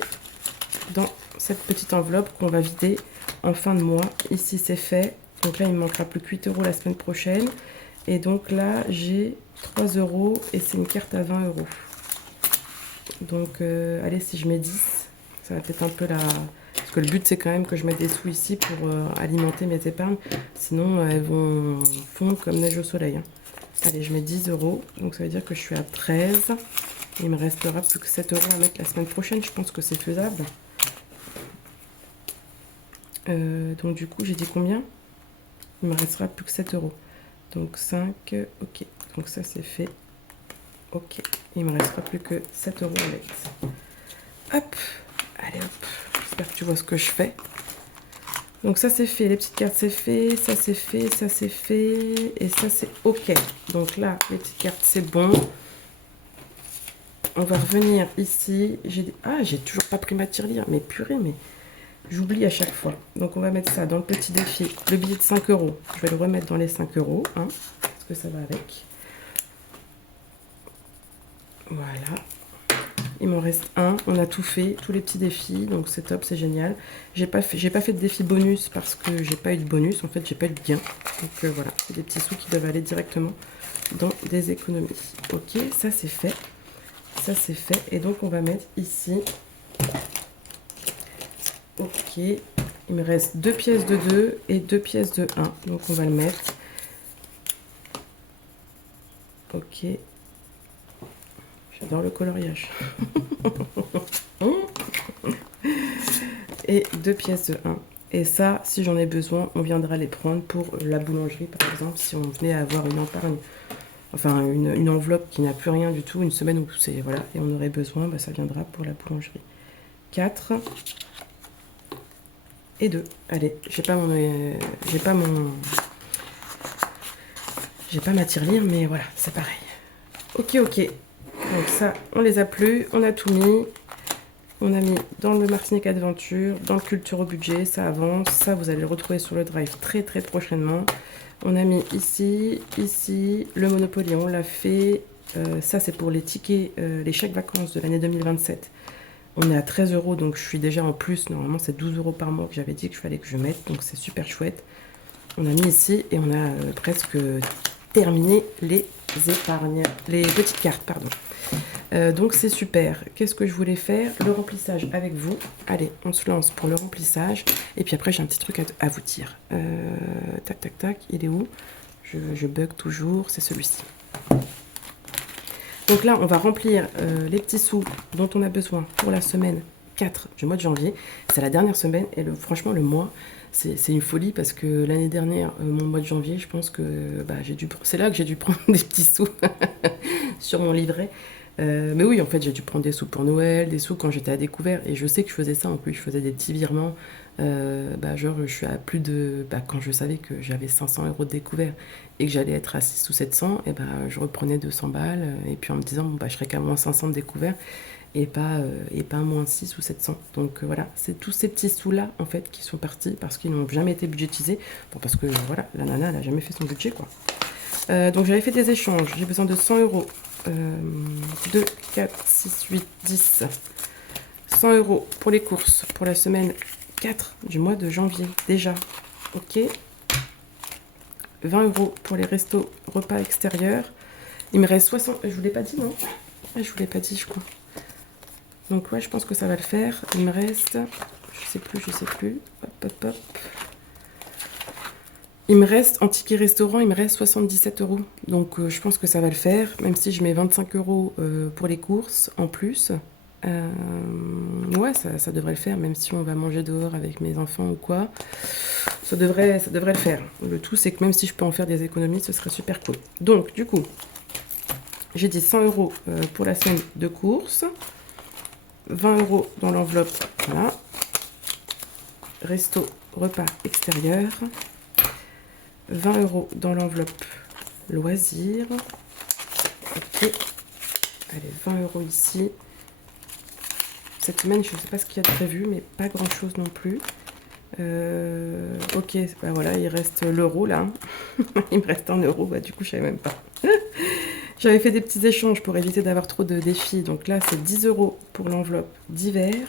dans cette petite enveloppe qu'on va vider en fin de mois. Ici, c'est fait. Donc là, il ne me manquera plus que 8 euros la semaine prochaine. Et donc là, j'ai 3 euros et c'est une carte à 20 euros. Donc, allez, si je mets 10, ça va peut-être un peu la... Parce que le but, c'est quand même que je mette des sous ici pour alimenter mes épargnes. Sinon, elles vont fondre comme neige au soleil. Hein. Allez, je mets 10 euros. Donc, ça veut dire que je suis à 13. Il me restera plus que 7 euros à mettre la semaine prochaine. Je pense que c'est faisable. Donc, du coup, j'ai dit combien? Il me restera plus que 7 euros. Donc, 5. Ok. Donc, ça, c'est fait. Ok. Il me restera plus que 7 euros à mettre. Hop. Allez, hop. J'espère que tu vois ce que je fais. Donc ça c'est fait, les petites cartes c'est fait, ça c'est fait, ça c'est fait, et ça c'est ok. Donc là, les petites cartes c'est bon. On va revenir ici. J'ai toujours pas pris ma tirelire, mais purée, mais j'oublie à chaque fois. Donc on va mettre ça dans le petit défi. Le billet de 5 euros, je vais le remettre dans les 5 euros, hein, parce que ça va avec. Voilà. Il m'en reste un, on a tout fait, tous les petits défis, donc c'est top, c'est génial. J'ai pas fait de défi bonus parce que j'ai pas eu de bonus, en fait j'ai pas eu de gain. Donc voilà, c'est des petits sous qui doivent aller directement dans des économies. Ok, ça c'est fait, et donc on va mettre ici. Ok, il me reste 2 pièces de 2 et 2 pièces de 1, donc on va le mettre. Ok. J'adore le coloriage. Et 2 pièces de 1. Et ça, si j'en ai besoin, on viendra les prendre pour la boulangerie, par exemple, si on venait à avoir une épargne, enfin une enveloppe qui n'a plus rien du tout, une semaine où c'est, voilà, et on aurait besoin, bah, ça viendra pour la boulangerie. 4 et 2. Allez, j'ai pas ma tirelire, mais voilà, c'est pareil. Ok, ok. Donc ça, on les a plus, on a tout mis. On a mis dans le Martinique Adventure, dans le Culture au budget, ça avance. Ça, vous allez le retrouver sur le drive très très prochainement. On a mis ici, ici, le Monopoly, on l'a fait. Ça, c'est pour les tickets, les chèques vacances de l'année 2027. On est à 13 euros, donc je suis déjà en plus. Normalement, c'est 12 euros par mois que j'avais dit qu'il fallait que je mette, donc c'est super chouette. On a mis ici et on a presque terminé les épargnes, les petites cartes, pardon. Donc c'est super. Qu'est-ce que je voulais faire? Le remplissage avec vous. Allez, on se lance pour le remplissage. Et puis après, j'ai un petit truc à vous dire. Tac, tac, tac. Il est où? Je bug toujours. C'est celui-ci. Donc là, on va remplir les petits sous dont on a besoin pour la semaine 4 du mois de janvier. C'est la dernière semaine et franchement, le mois, c'est une folie parce que l'année dernière, mon mois de janvier, je pense que c'est là que j'ai dû prendre des petits sous sur mon livret. Mais oui, en fait, j'ai dû prendre des sous pour Noël, des sous quand j'étais à découvert. Et je sais que je faisais ça en plus, je faisais des petits virements. Genre, je suis à plus de. Quand je savais que j'avais 500 euros de découvert et que j'allais être à 6 ou 700, et je reprenais 200 balles. Et puis en me disant, bon, je serais qu'à moins 500 de découvert et pas moins 6 ou 700. Donc voilà, c'est tous ces petits sous-là, en fait, qui sont partis parce qu'ils n'ont jamais été budgétisés. Bon, parce que voilà, la nana, elle n'a jamais fait son budget, quoi. Donc j'avais fait des échanges. J'ai besoin de 100 euros. 2, 4, 6, 8, 10. 100 euros pour les courses pour la semaine 4 du mois de janvier. Déjà. Ok. 20 euros pour les restos repas extérieurs. Il me reste 60. Je vous l'ai pas dit, non? Je vous l'ai pas dit, je crois. Donc ouais, je pense que ça va le faire. Il me reste. Je sais plus. Hop, hop, hop. Il me reste, en ticket restaurant, il me reste 77 euros. Donc je pense que ça va le faire, même si je mets 25 euros pour les courses en plus. Ouais, ça devrait le faire, même si on va manger dehors avec mes enfants ou quoi. Ça devrait le faire. Le tout, c'est que même si je peux en faire des économies, ce serait super cool. Donc, du coup, j'ai dit 100 euros pour la semaine de courses. 20 euros dans l'enveloppe, voilà. Resto, repas extérieur. 20 euros dans l'enveloppe loisirs. Ok. Allez, 20 euros ici. Cette semaine, je ne sais pas ce qu'il y a de prévu, mais pas grand chose non plus. Ok, voilà, il reste l'euro là. Il me reste 1 euro, du coup, je savais même pas. J'avais fait des petits échanges pour éviter d'avoir trop de défis. Donc là, c'est 10 euros pour l'enveloppe d'hiver.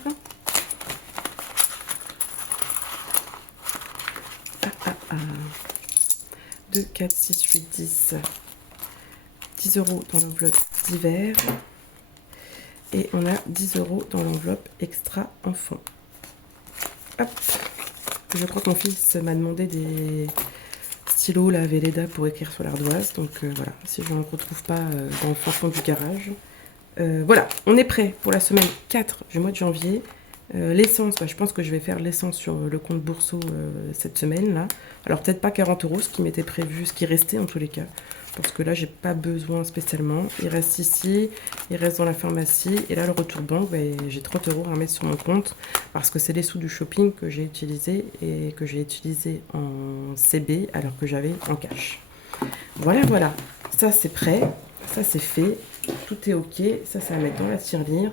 2, 4, 6, 8, 10. 10 euros dans l'enveloppe d'hiver. Et on a 10 euros dans l'enveloppe extra enfant. Hop. Je crois que mon fils m'a demandé des stylos, la Velleda, pour écrire sur l'ardoise. Donc voilà, si je ne le retrouve pas dans le fond du garage. Voilà, on est prêt pour la semaine 4 du mois de janvier. L'essence, je pense que je vais faire l'essence sur le compte Bourseau cette semaine là. Alors peut-être pas 40 euros, ce qui m'était prévu, ce qui restait en tous les cas. Parce que là, j'ai pas besoin spécialement. Il reste ici, il reste dans la pharmacie. Et là, le retour banque, j'ai 30 euros à mettre sur mon compte. Parce que c'est les sous du shopping que j'ai utilisé et que j'ai utilisé en CB alors que j'avais en cash. Voilà, voilà. Ça, c'est prêt. Ça, c'est fait. Tout est OK. Ça va mettre dans la tirelire.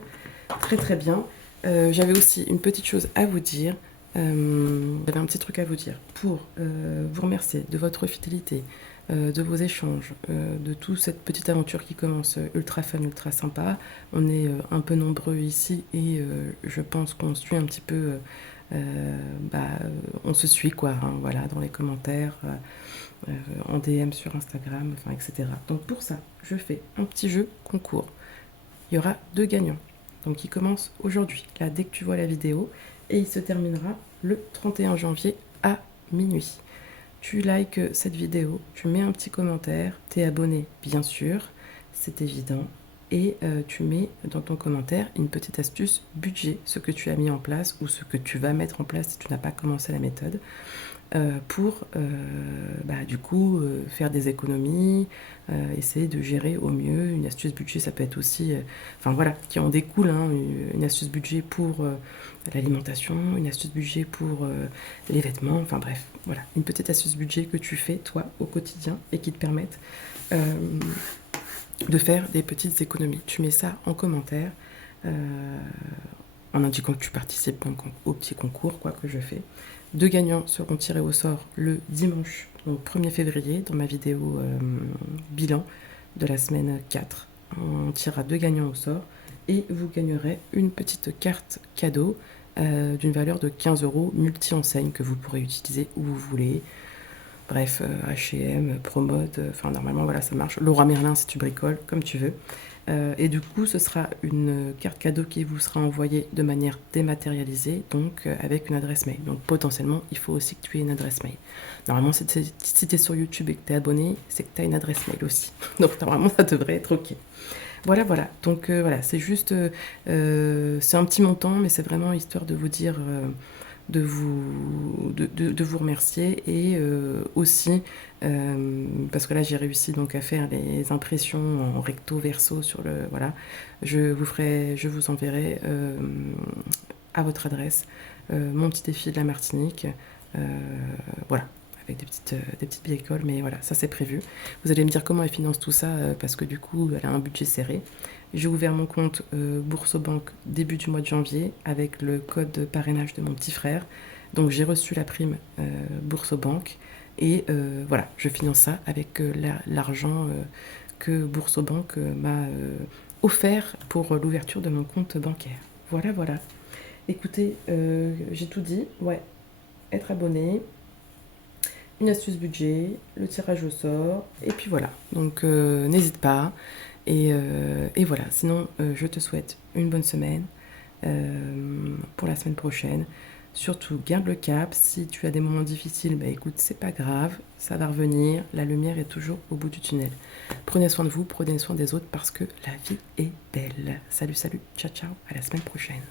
Très, très bien. J'avais aussi une petite chose à vous dire. J'avais un petit truc à vous dire pour vous remercier de votre fidélité, de vos échanges, de toute cette petite aventure qui commence ultra fun, ultra sympa. On est un peu nombreux ici et je pense qu'on suit un petit peu, on se suit quoi, hein, voilà, dans les commentaires, en DM sur Instagram, enfin, etc. Donc pour ça, je fais un petit jeu concours. Il y aura 2 gagnants. Donc il commence aujourd'hui, là dès que tu vois la vidéo, et il se terminera le 31 janvier à minuit. Tu likes cette vidéo, tu mets un petit commentaire, t'es abonné bien sûr, c'est évident, et tu mets dans ton commentaire une petite astuce budget, ce que tu as mis en place ou ce que tu vas mettre en place si tu n'as pas commencé la méthode. Pour du coup faire des économies, essayer de gérer au mieux. Une astuce budget, ça peut être aussi, qui en découle, hein, une astuce budget pour l'alimentation, une astuce budget pour les vêtements, enfin bref, voilà, une petite astuce budget que tu fais toi au quotidien et qui te permettent de faire des petites économies. Tu mets ça en commentaire en indiquant que tu participes au petit concours que je fais. 2 gagnants seront tirés au sort le dimanche, donc 1er février, dans ma vidéo bilan de la semaine 4. On tirera 2 gagnants au sort et vous gagnerez une petite carte cadeau d'une valeur de 15 euros multi-enseigne que vous pourrez utiliser où vous voulez. Bref, H&M, Promode, enfin normalement voilà ça marche. Leroy Merlin si tu bricoles, comme tu veux. Et du coup, ce sera une carte cadeau qui vous sera envoyée de manière dématérialisée, donc avec une adresse mail. Donc potentiellement, il faut aussi que tu aies une adresse mail. Normalement, si tu es sur YouTube et que tu es abonné, c'est que tu as une adresse mail aussi. Donc normalement, ça devrait être OK. Voilà, voilà. Donc voilà, c'est juste, c'est un petit montant, mais c'est vraiment histoire de vous dire, de vous remercier et aussi parce que là j'ai réussi donc à faire les impressions en recto verso sur le voilà. Je vous enverrai à votre adresse mon petit défi de la Martinique. Euh, voilà, avec des petites bricoles, mais voilà, ça c'est prévu. Vous allez me dire comment elle finance tout ça, parce que du coup, elle a un budget serré. J'ai ouvert mon compte Bourse Banque début du mois de janvier avec le code de parrainage de mon petit frère. Donc j'ai reçu la prime Bourse Banque et voilà, je finance ça avec l'argent que Bourse Banque m'a offert pour l'ouverture de mon compte bancaire. Voilà, voilà. Écoutez, j'ai tout dit. Ouais, être abonné, une astuce budget, le tirage au sort, et puis voilà. Donc n'hésite pas. Et voilà, sinon je te souhaite une bonne semaine pour la semaine prochaine. Surtout, garde le cap. Si tu as des moments difficiles, bah écoute, c'est pas grave, ça va revenir. La lumière est toujours au bout du tunnel. Prenez soin de vous, prenez soin des autres parce que la vie est belle. Salut, salut, ciao, ciao, à la semaine prochaine.